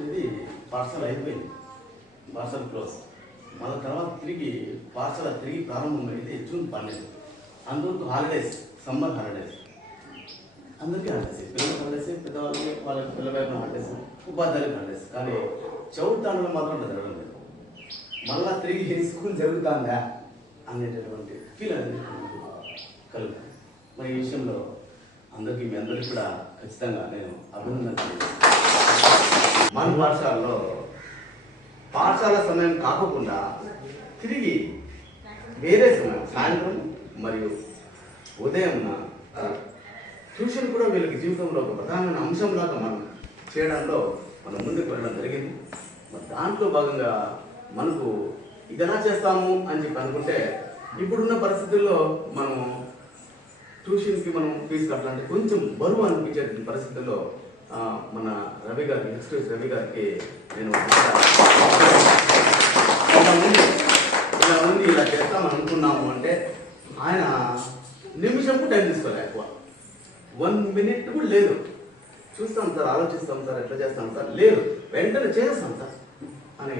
అనేది పాఠశాల అయిపోయింది, పాఠశాల క్లోజ్. మళ్ళీ తర్వాత పాఠశాల తిరిగి ప్రారంభమైతే జూన్ 12. అందుకు హాలిడేస్, సమ్మర్ హాలిడేస్, అందరికీ హాలిడేస్, పిల్లల హాలిడేస్, పెద్దవాళ్ళకి వాళ్ళ పిల్ల వైపు హాలిడేస్, ఉపాధ్యాయులకు హాలిడేస్. కానీ చౌతాండలో మాత్రం జరగడం లేదు. మళ్ళా తిరిగి స్కూల్ జరుగుతుందా అనేటటువంటి ఫీల్ అనేది కలుగుతుంది. మరి ఈ విషయంలో మీ అందరికీ కూడా ఖచ్చితంగా నేను అభినందన తెలియజేస్తాను. మన పాఠశాలలో పాఠశాల సమయం కాకుండా తిరిగి వేరే సమయం, సాయంత్రం మరియు ఉదయం ట్యూషన్ కూడా వీళ్ళకి జీవితంలో ఒక ప్రధానమైన అంశంలాగా మనం చేయడంలో మనం ముందుకు వెళ్ళడం జరిగింది. మరి దాంట్లో భాగంగా మనకు ఇది ఎలా చేస్తాము అని చెప్పి అనుకుంటే, ఇప్పుడున్న పరిస్థితుల్లో మనం ట్యూషన్కి మనం ఫీజు కట్టాలంటే కొంచెం బరువు అనిపించే పరిస్థితుల్లో మన రవి గారికి, నెక్స్ట్ రవి గారికి నేను ఇలా చేస్తామని అనుకున్నాము అంటే ఆయన నిమిషంకు టైం తీసుకోలే, ఎక్కువ 1 minute కూడా లేదు. చూస్తాం సార్, ఆలోచిస్తాం సార్, ఎట్లా చేస్తాం సార్, లేదు వెంటనే చేస్తాం సార్ అని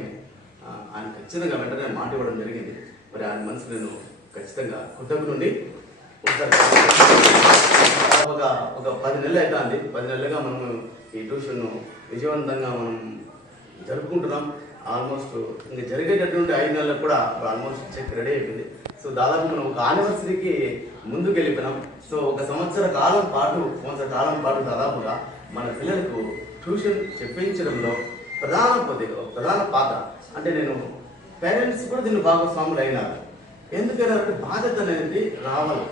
ఆయన ఖచ్చితంగా వెంటనే మాట ఇవ్వడం జరిగింది. మరి ఆయన మనసు నేను ఖచ్చితంగా కృతజ్ఞుడి. ఒకసారి ఒక 10 నెలలు అవుతుంది. 10 నెలలుగా మనం ఈ ట్యూషన్ విజయవంతంగా మనం జరుపుకుంటున్నాం. ఆల్మోస్ట్ ఇంకా జరిగేటటువంటి 5 నెలలకు కూడా ఆల్మోస్ట్ చెక్ రెడీ అయిపోయింది. సో దాదాపు మనం ఒక యానివర్సరీకి ముందుకు వెళ్ళిపోయినాం. సో ఒక సంవత్సర కాలం పాటు దాదాపుగా మన పిల్లలకు ట్యూషన్ చెప్పించడంలో ప్రధాన పాత్ర. అంటే నేను పేరెంట్స్ కూడా దీన్ని భాగస్వాములు అయినారు. ఎందుకైనా బాధ్యత అనేది రావాలి.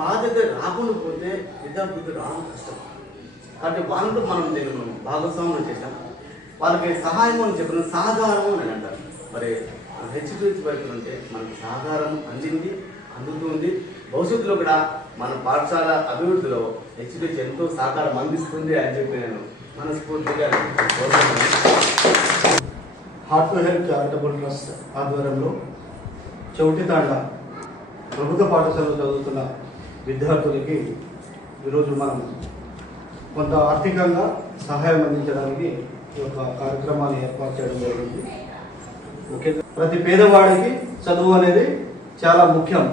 బాధ్యత రాకుండా పోతే విద్యార్థులకు రావడం కష్టం. కాబట్టి వాళ్ళతో మనం దీన్ని భాగస్వాములు చేశాం. వాళ్ళకి సహాయం అని చెప్పిన సహకారం అని అంటారు. మరి హెచ్డిహెచ్ వైపు ఉంటే మనకి సహకారం అందుతుంది. భవిష్యత్తులో కూడా మన పాఠశాల అభివృద్ధిలో హెచ్డిహెచ్ ఎంతో సహకారం అందిస్తుంది అని చెప్పి నేను మనస్ఫూర్తిగా heart to help charitable trust ఆధ్వర్యంలో చౌటితాండ ప్రభుత్వ పాఠశాలలో చదువుతున్న విద్యార్థులకి ఈరోజు మనం కొంత ఆర్థికంగా సహాయం అందించడానికి ఈ యొక్క కార్యక్రమాన్ని ఏర్పాటు చేయడం జరిగింది. ముఖ్యంగా ప్రతి పేదవాడికి చదువు అనేది చాలా ముఖ్యం.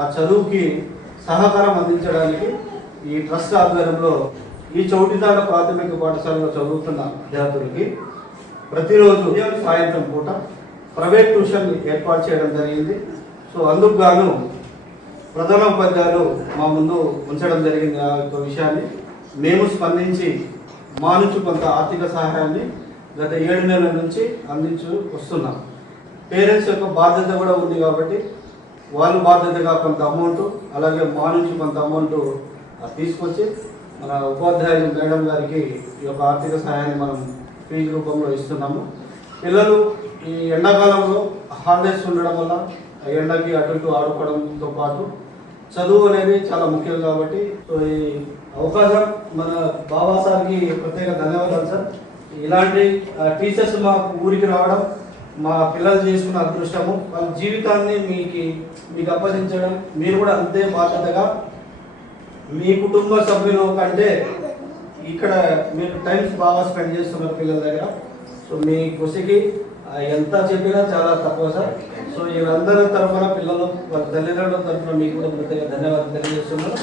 ఆ చదువుకి సహకారం అందించడానికి ఈ ట్రస్ట్ ఆధ్వర్యంలో ఈ చౌటితాండ ప్రాథమిక పాఠశాలలో చదువుతున్న విద్యార్థులకి ప్రతిరోజు సాయంత్రం పూట ప్రైవేట్ ట్యూషన్ ఏర్పాటు చేయడం జరిగింది. సో అందుకు గాను ప్రధాన ఉపాధ్యాయులు మా ముందు ఉంచడం జరిగింది. ఆ యొక్క విషయాన్ని మేము స్పందించి మా నుంచి కొంత ఆర్థిక సహాయాన్ని గత 7 నెలల నుంచి అందించు వస్తున్నాం. పేరెంట్స్ యొక్క బాధ్యత కూడా ఉంది కాబట్టి వాళ్ళు బాధ్యతగా కొంత అమౌంట్, అలాగే మా నుంచి కొంత అమౌంట్ తీసుకొచ్చి మన ఉపాధ్యాయులు మేడం గారికి ఈ యొక్క ఆర్థిక సహాయాన్ని మనం ఫీజు రూపంలో ఇస్తున్నాము. పిల్లలు ఈ ఎండాకాలంలో హాలిడేస్ ఉండడం వల్ల ఎండకి అటు ఇటు ఆడుకోవడంతో పాటు చదువు అనేది చాలా ముఖ్యం కాబట్టి ఈ అవకాశం మన బాబా సార్కి ప్రత్యేక ధన్యవాదాలు సార్. ఇలాంటి టీచర్స్ మా ఊరికి రావడం మా పిల్లలు చేసుకున్న అదృష్టము. వాళ్ళ జీవితాన్ని మీకు అప్పగించడం, మీరు కూడా అంతే బాధ్యతగా మీ కుటుంబ సభ్యులు కంటే ఇక్కడ మీరు టైమ్స్ బాగా స్పెండ్ చేస్తున్నారు పిల్లల దగ్గర. సో మీ కృషికి ఎంత చెప్పినా చాలా తక్కువ సార్. సో వీళ్ళందరి తరఫున పిల్లలు వాళ్ళ తల్లిదండ్రుల తరఫున మీకు కూడా ప్రత్యేక ధన్యవాదాలు తెలియజేస్తున్నాను.